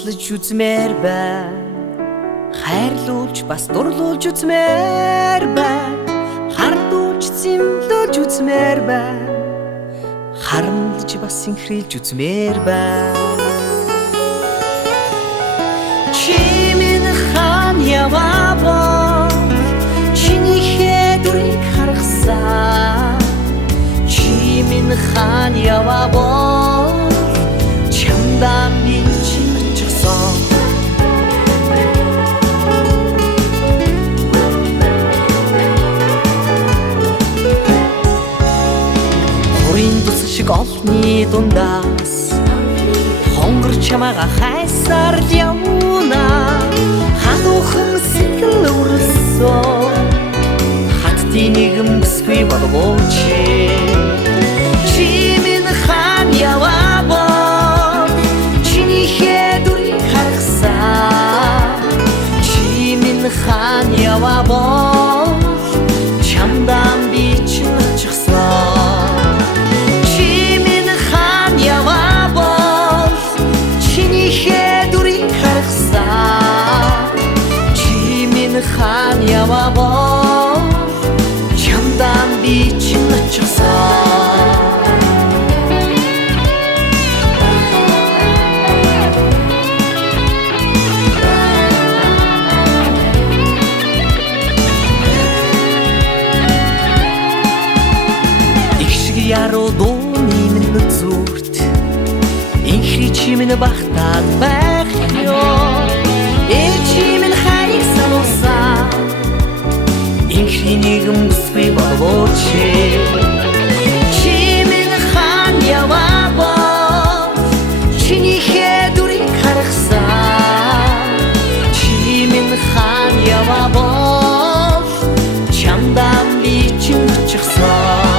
судлаж үзмээр бай. Хайрлуулж бас дурлуулж үзмээр бай. Хардуулж зэмлүүлж үзмээр бай. Харамлж бас синхрилж үзмээр бай. Чи минь хаан яваа чиний хэдрийг харгасан. Чи минь хаан яваа чамдан би чимэрчихсэн. Хорийн дус шиг олны дундаас хонгор чамаага хайсаар явна. Хадуухан сэтгэл өрсөн хатдын нэгэн бүсгүй болгооч. Чи минь хаан яваа чиний хэдрийг харгасан. Чи минь хаан яваа чамдан би чимэрчихсэн. Чи минь хаан яваа чиний хэдрийг харгасан. Чи минь хаан яваа чамдан би чимэрчихсэн. Яруу дууны минь зүрт инхри чи минь багтаад байх ёо. Чи минь хайрыг сануулсан инхри нэгэн бүсгүй болгооч. Чи минь хаан яваа чиний хэдрийг харгасан. Чи минь хаан яваа чамдан би чимэрчихсэн.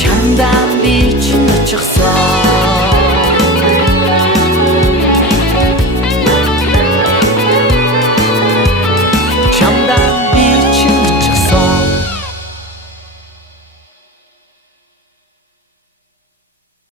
Чамдан би чимэрчихсэн.